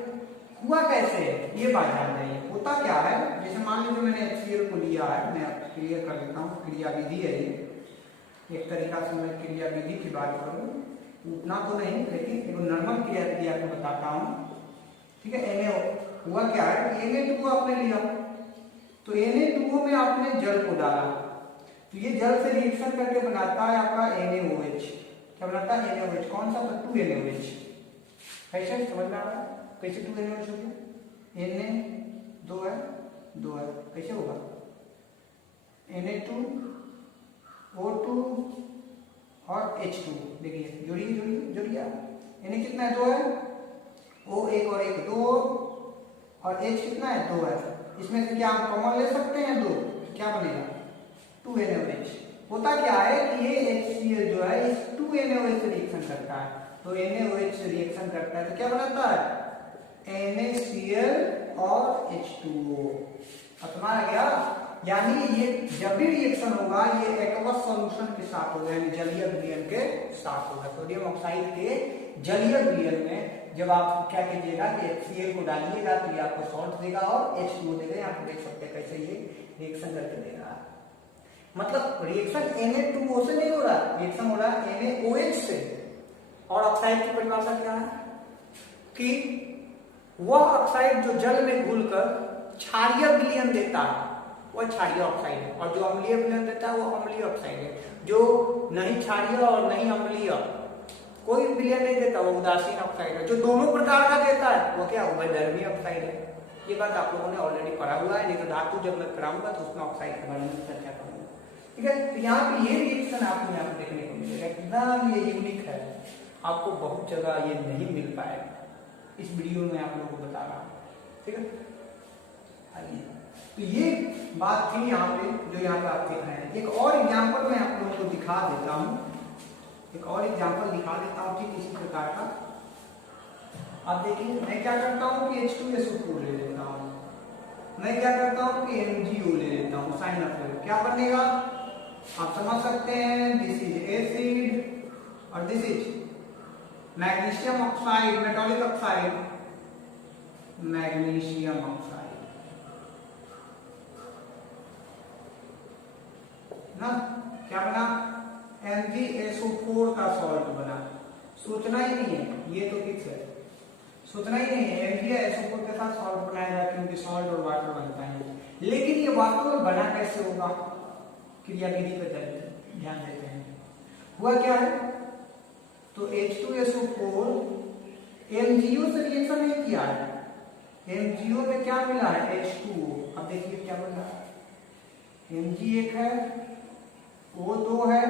हुआ कैसे है ये बात जान जाइए। होता क्या है, जैसे मान लीजिए मैंने HCl को लिया है, मैं क्लियर कर देता हूँ, क्रिया विधि है ये। एक तरीका से मैं क्रिया विधि की बात करूँ, उतना तो नहीं, लेकिन एक नॉर्मल क्रिया विधि आपको बताता हूँ। ठीक है, Na हुआ क्या है, Na2 आपने लिया, तो Na2 में आपने जल को डाला, तो ये जल से रिएक्शन करके बनाता है आपका NaOH। क्या बनाता है? NaOH। कौन सा? 2NaOH। कैसे समझ में आ रहा है? कैसे 2NaOH हो गया? Na 2 है, 2 है, कैसे होगा? Na2 O2 और H2, देखिए जोड़िए जोड़िए जोड़िए। Na कितना है? 2 है, O 1 और 1 2, और H कितना है? 2 है। इसमें से क्या हम कॉमन ले सकते हैं? 2, क्या बनेगा? 2NaOH। होता क्या है कि ये HCl जो है इस 2NaOH से रिएक्शन करता है, तो NaOH से रिएक्शन करता है तो क्या बनाता है? NaCl और H2O। समझ आ गया? यानी ये जब भी रिएक्शन होगा ये एक्वस सॉल्यूशन के साथ होगा, यानी जलीय विलयन के साथ होगा। सोडियम ऑक्साइड के जलीय विलयन में जब आप क्या कीजिएगा कि HCl को डालिएगा तो ये आपको सॉल्ट देगा और H2O देगा। यहाँ पे देख सकते हैं कैसे ये रिएक्शन करके दे रहा है। मतलब रिएक्शन Na2O से नहीं हो रहा, रिएक्शन हो रहा है NaOH से। और ऑक्साइड की परिभाषा क्या है कि वह ऑक्साइड जो जल में घुलकर क्षारीय विलयन देता है वह क्षारीय ऑक्साइड है, और जो अम्लीय विलयन देता है वो अम्लीय ऑक्साइड है। जो नहीं क्षारीय और नहीं अम्लीय कोई विलयन नहीं देता वो उदासीन ऑक्साइड है। जो दोनों प्रकार का देता है वो क्या? उभयधर्मी ऑक्साइड है। ये बात आप लोगों ने ऑलरेडी पढ़ा हुआ है, नहीं तो धातु जब मैं कराऊंगा तो उसमें ऑक्साइड के बारे में चर्चा करूंगा। ठीक है, तो यहाँ पे ये रिएक्शन आपको यहाँ पे देखने को मिलेगा, एकदम ये यूनिक है, आपको बहुत जगह ये नहीं मिल पाएगा। इस वीडियो में आप लोगों को बता रहा हूँ। ठीक है, आइए, तो ये बात थी यहाँ पे जो यहाँ पे आप देख रहे हैं। एक और एग्जाम्पल मैं आप लोगों को दिखा देता हूँ, एक और एग्जाम्पल दिखा देता हूँ ठीक इसी प्रकार का। आप देखिए, मैं क्या करता हूँ कि H2SO4 ले लेता हूँ, मैं क्या करता हूँ कि MgO ले लेता हूँ, साइन अप। क्या बनेगा आप समझ सकते हैं? दिस इज एसिड और this is magnesium oxide, metallic oxide, magnesium oxide ना। क्या बना? MgSO4 का सॉल्ट बना। सोचना ही नहीं है, ये तो फिक्स है, सोचना ही नहीं है। MgSO4 के साथ सॉल्ट बनाएगा क्योंकि सॉल्ट और वाटर बनता है। लेकिन ये वास्तव में बना कैसे होगा, क्रियाविधि पर ध्यान देते हैं। हुआ क्या है, तो H2SO4 MgO से रिएक्शन नहीं किया है, MgO में क्या मिला है, H2O। अब देखिए क्या बन रहा है, Mg एक है, O2 है,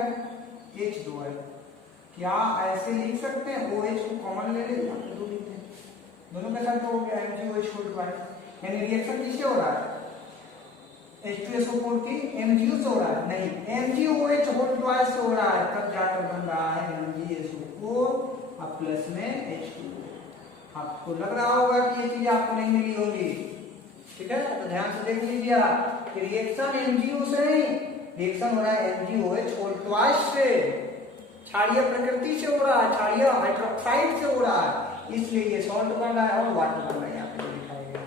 H2 है। क्या ऐसे लिख सकते हैं, OH को कॉमन ले लेते हैं, दो लिखते हैं, दोनों का साथ हो गया MgOH होल ट्वाइस। यानी रिएक्शन किससे हो रहा है, H2SO4 की MgO से हो रहा है, नहीं MgOH होल ट्वाइस से हो रहा है, तब जाकर बन रहा है MgSO4 और प्लस में H2O। आपको लग रहा होगा कि ये चीज आपको नहीं मिली होगी, ठीक है, तो ध्यान से देख लीजिए आप कि रिएक्शन MgO से नहीं, रिएक्शन हो रहा है MgOH होल ट्वाइस से, क्षारीय प्रकृति से हो रहा है, क्षारीय हाइड्रोक्साइड से हो रहा है, इसलिए ये सॉल्ट बन रहा है और वाटर बन रहा है, यहाँ पे लिखा गया है।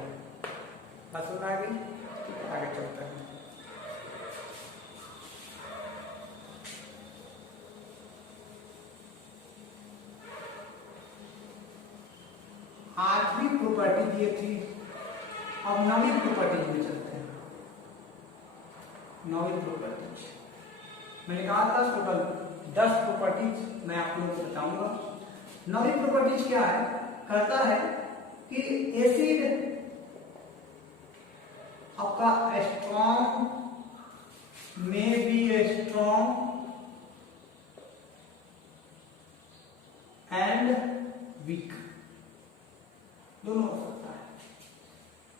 बात सुन रहा है, ठीक है, आगे चलते हैं। आठवीं प्रॉपर्टी दी थी, अब नवीं प्रॉपर्टीज में चलते हैं। नवीं प्रॉपर्टीज मैंने कहा था टोटल 10 प्रॉपर्टीज मैं आप लोगों को बताऊंगा। नवीं प्रॉपर्टीज क्या है, कहता है कि एसिड आपका स्ट्रॉन्ग में बी स्ट्रॉन्ग एंड वीक, दोनों हो सकता है,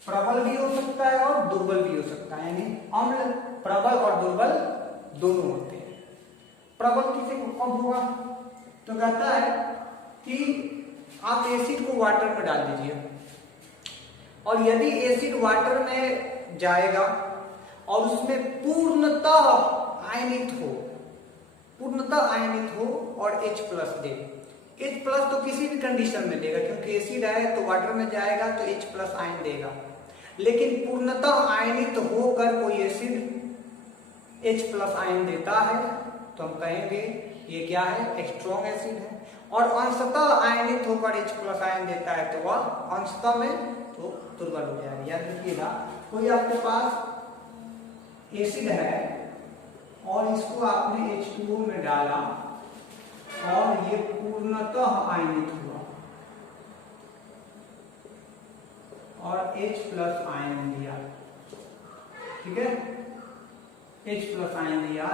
प्रबल भी हो सकता है और दुर्बल भी हो सकता है, यानी अम्ल प्रबल और दुर्बल दोनों होते हैं। प्रबल किसे कब हुआ, तो कहता है कि आप एसिड को वाटर में डाल दीजिए और यदि एसिड वाटर में जाएगा और उसमें पूर्णतः आयनित हो और H+ दे, H+ तो किसी भी कंडीशन में देगा क्योंकि एसिड है तो वाटर में जाएगा तो H+ आयन देगा, लेकिन पूर्णतः आयनित होकर कोई एसिड H+ आयन देता है तो हम कहेंगे ये क्या है, स्ट्रॉन्ग एसिड है। और अंशतः आयनित होकर H+ आयन देता है तो वह अंशतः में तो दुर्बल हो जाएगा। याद रखिएगा, कोई आपके पास एसिड है और इसको आपने H2O में डाला और ये पूर्णतः आयनित हुआ और H+ आयन दिया, ठीक है, H+ आयन दिया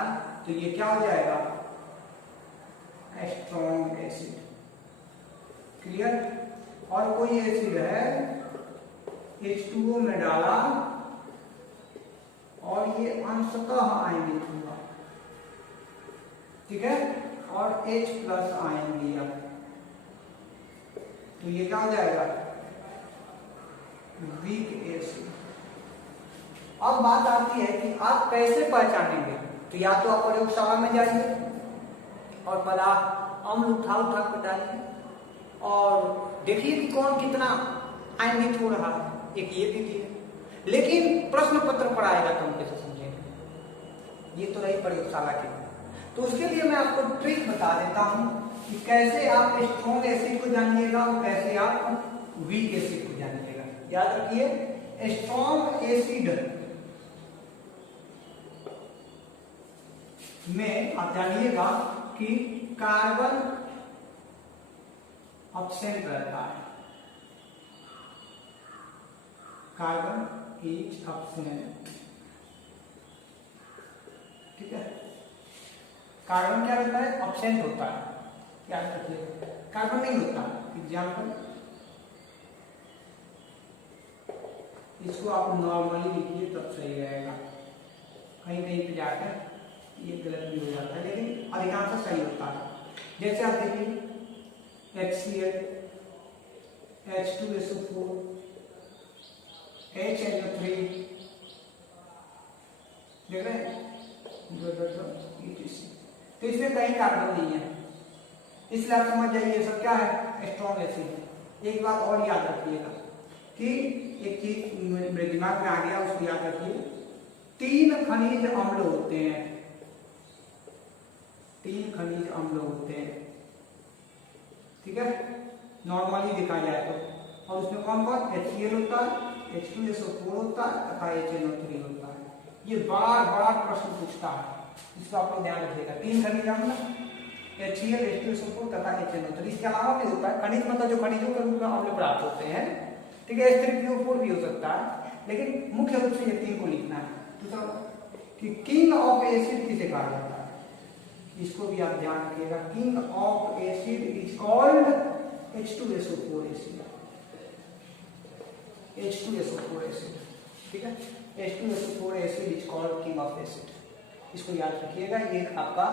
तो ये क्या हो जाएगा, स्ट्रॉन्ग एसिड, क्लियर। और कोई एसिड है H2O में डाला और ये अंशतः आयनित हुआ, ठीक है, और H+ आयन दिया तो ये क्या हो जाएगा, वीक एसिड। अब बात आती है कि आप कैसे पहचानेंगे, तो या तो आप प्रयोगशाला में जाइए और पदार्थ अम्ल उठा कर डालिए और देखिए कि कौन कितना आयनित हो रहा है, एक ये दीजिए, लेकिन प्रश्न पत्र पर आएगा तो हम कैसे समझेंगे, ये तो रही प्रयोगशाला की। तो उसके लिए मैं आपको ट्रिक बता देता हूं कि कैसे आप स्ट्रॉन्ग एसिड को जानिएगा और कैसे आप वीक एसिड को जानिएगा। याद रखिए, स्ट्रॉन्ग एसिड में आप जानिएगा कि कार्बन एब्सेंट रहता है, कार्बन इज एब्सेंट, ठीक है, कार्बन क्या रहता है, एब्सेंट होता है, याद रखिए, कार्बन नहीं होता। एग्जाम्पल, इसको आप नॉर्मली लिखिए तब सही रहेगा, कहीं कहीं पे जाकर ये गलत भी हो जाता है लेकिन अधिकांश सही होता है। जैसे आप देखिए HCl, H2SO4, HNO3, देख रहे हैं, तो इसमें कहीं कार्बन नहीं है, इसलिए आप समझ जाइए सब क्या है, स्ट्रॉन्ग एसिड। एक बात और याद रखिएगा कि एक चीज मेरे दिमाग में आ गया, उसको याद रखिए, 3 खनिज अम्ल होते हैं, 3 खनिज अम्ल होते हैं, ठीक है, नॉर्मली देखा जाए तो। और उसमें कौन कौन HCl होता है, H2SO4 होता है तथा HNO3 होता है। ये बार बार प्रश्न पूछता है, इसको आप लोग ध्यान रखिएगा। 3 खनिज अम्ल HCl, H2SO4 तथा HNO3। इसके अलावा भी होता है खनिज, मतलब जो खनिजों के रूप में अम्ल प्राप्त होते हैं, ठीक है। H3PO4 भी हो सकता है, लेकिन मुख्य रूप से ये 3 को लिखना है। कि किंग ऑफ एसिड किसे कहा जाता है, इसको भी आप ध्यान रखिएगा। King of acid is called H2SO4 acid, H2SO4 acid, ठीक है। H2SO4 acid is called king of acid, इसको याद रखिएगा। ये आपका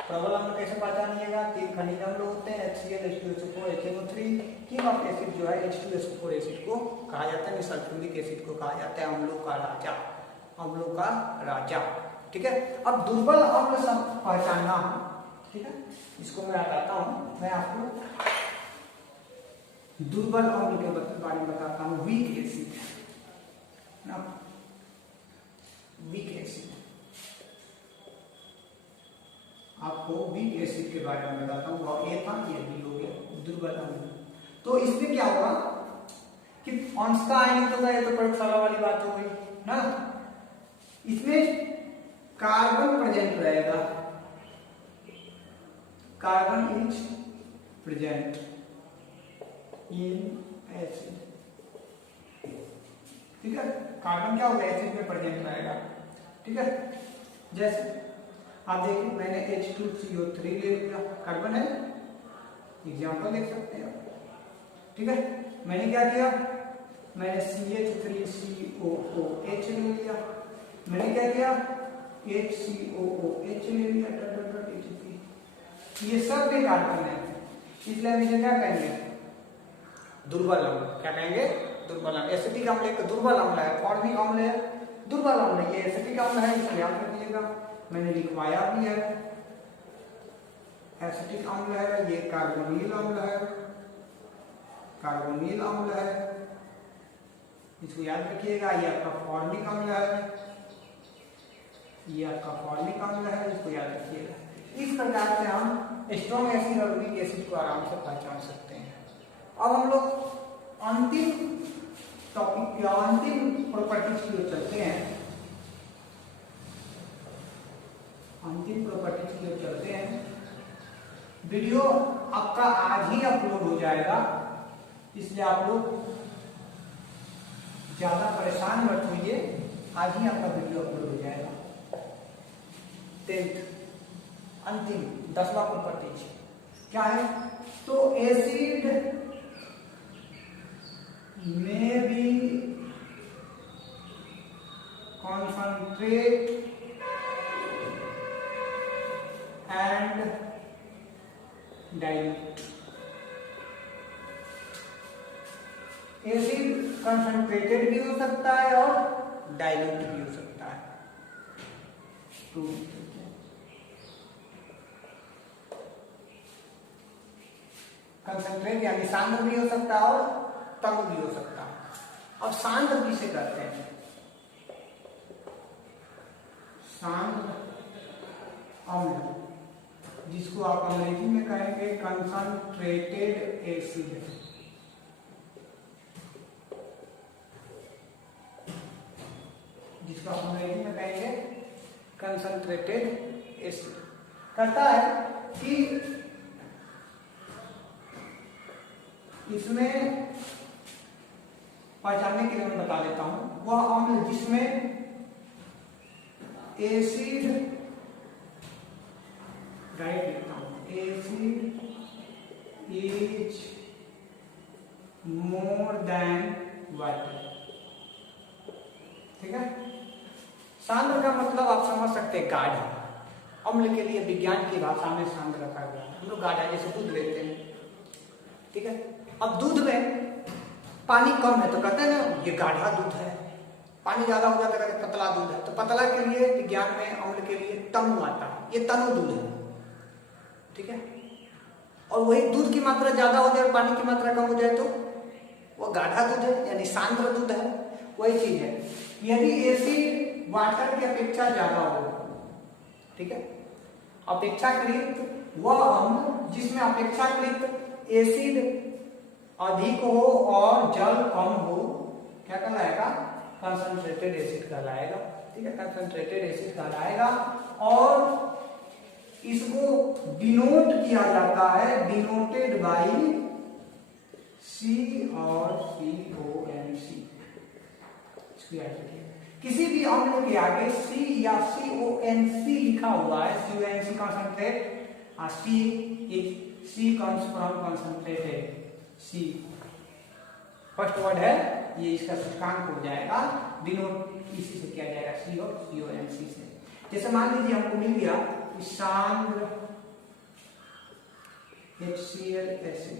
प्रबल अम्ल कैसे पहचानिएगा, 3 खनिज अम्ल होते हैं HCl, H2SO4, HNO3। King of acid जो है H2SO4 एसिड को कहा जाता है, सल्फ्यूरिक एसिड को कहा जाता है अम्लों का राजा, अम्लों का राजा, ठीक है। अब दुर्बल अम्ल सब पहचानना है, ठीक है। इसको मैं बताता हूं, मैं आपको दुर्बल अम्ल के बारे में बताता हूं। वीक एसिड ना, वीक एसिड, आपको वीक एसिड के बारे में बताता हूं। और ए था, ये भी हो गया दुर्बल अम्ल। तो इसमें क्या होगा कि अंश का आयनिक होगा, ये तो प्रयोगशाला वाली बात हो गई ना। इसमें कार्बन प्रेजेंट रहेगा, carbon is present in acid, ठीक है। कार्बन क्या होगा, एसिड में प्रेजेंट रहेगा, ठीक है। जैसे आप देखिए, मैंने H2CO3 ले लिया, कार्बन है, एग्जाम्पल देख सकते हैं, ठीक है। मैंने क्या किया, मैंने CH3COOH ले लिया, मैंने क्या किया HCOOH ले लिया, ये सब भी कार्बन है, इसलिए हम इसे क्या कहेंगे, दुर्बल अम्ल। क्या कहेंगे, दुर्बल अम्ल। एसिटिक अम्ल एक दुर्बल अम्ल है, फॉर्मिक अम्ल है, दुर्बल अम्ल है। ये एसिटिक अम्ल है, इसको याद रखिएगा, मैंने लिखवाया भी है। एसिटिक अम्ल है, ये कार्बोनिल अम्ल है, कार्बोनिल अम्ल है, इसको याद रखिएगा। ये आपका फॉर्मिक अम्ल है, ये आपका फॉर्मिक अम्ल है, इसको याद रखिएगा। इस प्रकार से हम स्ट्रॉन्ग एसिड और वीक एसिड को आराम से पहचान सकते हैं। अब हम लोग अंतिम टॉपिक या अंतिम प्रॉपर्टीज की ओर चलते हैं, अंतिम प्रॉपर्टीज की ओर चलते हैं। वीडियो आपका आज ही अपलोड हो जाएगा, इसलिए आप लोग ज्यादा परेशान मत होइए, आज ही आपका वीडियो अपलोड हो जाएगा। 10th अंतिम 10वां प्रॉपर्टीज क्या है, तो एसिड में भी concentrate and dilute। Acid concentrated भी हो सकता है और डाइल्यूट भी हो सकता है। कंसंट्रेट यानी सांद्र भी हो सकता है और तंग भी हो सकता है। अब सांद्र किसे कहते हैं, सांद्र अम्ल, जिसको आप अंग्रेजी में कहेंगे कंसंट्रेटेड एसिड, जिसको आप अंग्रेजी में कहेंगे कंसंट्रेटेड एसिड। कहता है कि इसमें पहचानने के लिए मैं बता देता हूं, वह अम्ल जिसमें एसिड, राइट लिखता हूं, acid is more than water, ठीक है। सांद्र का मतलब आप समझ सकते हैं गाढ़ा, अम्ल के लिए विज्ञान की भाषा में सांद्र रखा गया है। हम लोग गाढ़ा जैसे दूध लेते हैं, ठीक है। अब दूध में पानी कम है तो कहते हैं ना ये गाढ़ा दूध है, पानी ज्यादा हो जाता है पतला दूध है, तो पतला के लिए विज्ञान में अम्ल के लिए तनु आता है, ये तनु दूध है, ठीक है। और वही दूध की मात्रा ज्यादा हो जाए और पानी की मात्रा कम हो जाए तो वो गाढ़ा दूध है, यानी सांद्र दूध है। वही चीज है, यदि एसिड वाटर की अपेक्षा ज्यादा हो, ठीक है, अपेक्षाकृत वह अम्ल जिसमें अपेक्षाकृत एसिड अधिक हो और जल कम हो, क्या कहलाएगा? कंसंट्रेटेड एसिड कहलाएगा। ठीक है, कंसंट्रेटेड एसिड कहलाएगा। और इसको डिनोट किया जाता है, डिनोटेड बाई C और CONC। किसी भी अम्ल के आगे C या CONC लिखा हुआ है, CONC concentrate, C comes from concentrated, C first word है, ये इसका सूचकांक हो जाएगा, डिनोट इसी से किया जाएगा, C और CONC से। जैसे मान लीजिए हमको मिल गया सांद्र HCl एसिड,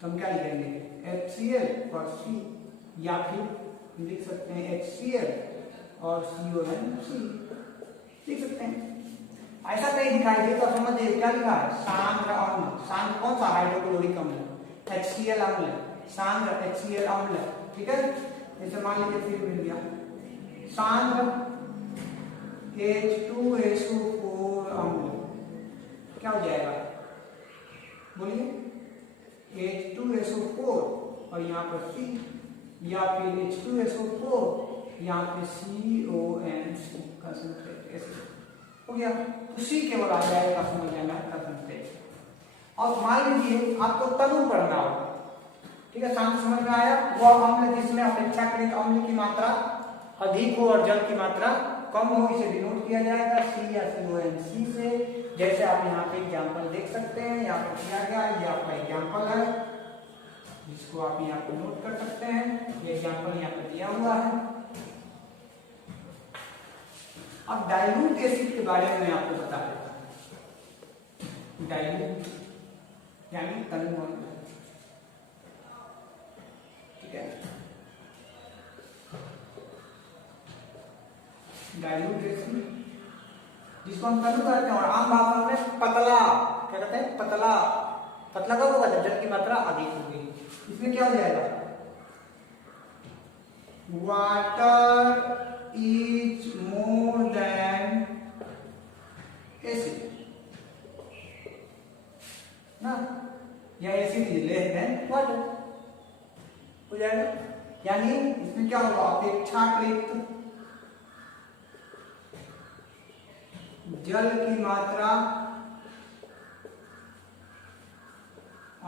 तो हम क्या लिखेंगे? HCl और C, या फिर लिख सकते हैं HCl और CONC लिख सकते हैं। ऐसा कहीं दिखाई दे तो समझिए क्या लिखा है? सांद्र अम्ल। सांद्र कौन सा? हाइड्रोक्लोरिक अम्ल, HCl अम्ल, सांद्र HCl अम्ल। ठीक है, जैसे मान लीजिए फिर मिल गया सांद्र H2SO4 अम्ल, क्या हो जाएगा? बोलिए, H2SO4 और यहाँ पर C, या फिर H2SO4 यहाँ पे CONC कंसंट्रेट एसिड हो गया। तो C केवल आ जाएगा, समझ जाना कंसंट्रेट। और मान लीजिए आपको तनु पढ़ना हो, ठीक है, शांत समझ में आया? वह अम्ल जिसमें अपेक्षाकृत अम्ल की मात्रा अधिक हो और जल की मात्रा कम हो, इसे डिनोट किया जाएगा C या CONC से। जैसे आप यहाँ पे एग्जाम्पल देख सकते हैं, यहाँ पर दिया गया है, ये आपका एग्जाम्पल है जिसको आप यहाँ पर नोट कर सकते हैं। ये एग्जाम्पल यहाँ पर दिया हुआ है। अब डाइल्यूट एसिड के बारे में मैं आपको बता देता हूँ। डाइल्यूट यानी तनु अम्ल, ठीक है। डाइल्यूट एसिड जिसको हम तनु कहते हैं, और आम भाषा में पतला, क्या कहते हैं? पतला। पतला कब होगा? जब जल की मात्रा अधिक होगी। इसमें क्या हो जाएगा? Water is more than acid ना, या acid is less than water हो जाएगा। यानी इसमें क्या होगा? अपेक्षाकृत जल की मात्रा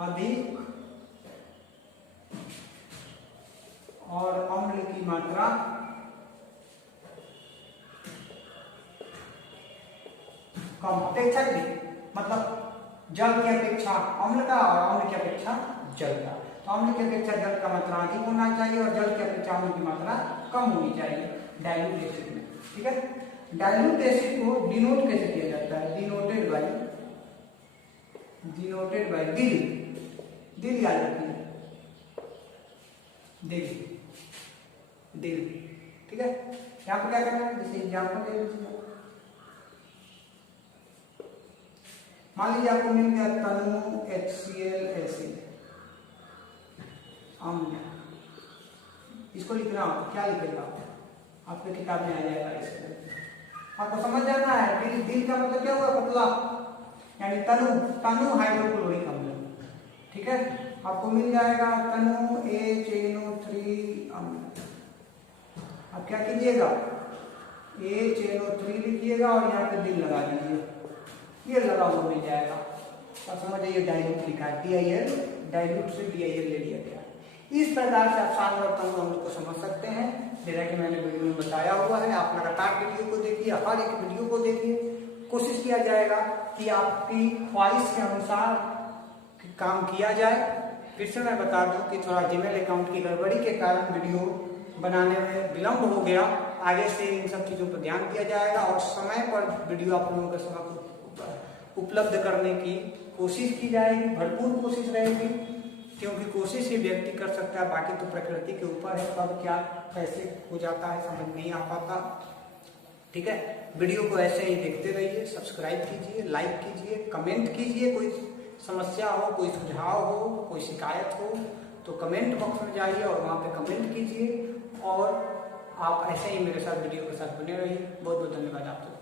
अधिक और अम्ल की मात्रा कम। अपेक्षाकृत मतलब जल की अपेक्षा अम्ल का और अम्ल की अपेक्षा जल का। तो अम्ल की अपेक्षा जल का मात्रा अधिक होना चाहिए और जल की अपेक्षा अम्ल की मात्रा कम होनी चाहिए डाइल्यूट एसिड में। ठीक है, डाइल्यूट एसिड को डिनोट कैसे किया जाता है? डिनोटेड बाय दिल याद रखिए, दिल। ठीक है, यहाँ पर क्या करना है? जैसे एग्जाम्पल ले लीजिए, मान लीजिए आपको मिल गया तनु HCl एसिड अम्ल, इसको लिखना हो क्या लिखेगा? आपके किताब में आ जाएगा। इसको आपको समझ जाना है। दिल का मतलब क्या हुआ? पतला, यानी तनु हाइड्रोक्लोरिक अम्ल। ठीक है, आपको मिल जाएगा तनु HNO3 अम्ल। अब क्या कीजिएगा? HNO3 लिखिएगा और यहाँ पे दिल लगा दीजिए, ये लगा हुआ मिल जाएगा। और समझिए डाइल्यूट लिखा है, DIL, डाइल्यूट से DIL ले लिया गया। इस प्रकार से आप सांद्र और तनु अम्ल को समझ सकते हैं, जैसा कि मैंने वीडियो में बताया हुआ है। आप लगातार वीडियो को देखिए, हर एक वीडियो को देखिए। कोशिश किया जाएगा कि आपकी ख्वाहिश के अनुसार काम किया जाए। फिर से मैं बता दूं कि थोड़ा जीमेल अकाउंट की गड़बड़ी के कारण वीडियो बनाने में विलंब हो गया। आगे से इन सब चीज़ों पर ध्यान दिया जाएगा और समय पर वीडियो आप लोगों के समक्ष उपलब्ध करने की कोशिश की जाएगी, भरपूर कोशिश रहेगी, क्योंकि कोशिश ही व्यक्ति कर सकता है, बाकी तो प्रकृति के ऊपर है, कब क्या कैसे हो जाता है समझ नहीं आ पाता। ठीक है, वीडियो को ऐसे ही देखते रहिए, सब्सक्राइब कीजिए, लाइक कीजिए, कमेंट कीजिए। कोई समस्या हो, कोई सुझाव हो, कोई शिकायत हो तो कमेंट बॉक्स में जाइए और वहाँ पे कमेंट कीजिए। और आप ऐसे ही मेरे साथ वीडियो के साथ बने रहिए। बहुत बहुत धन्यवाद आप सबका।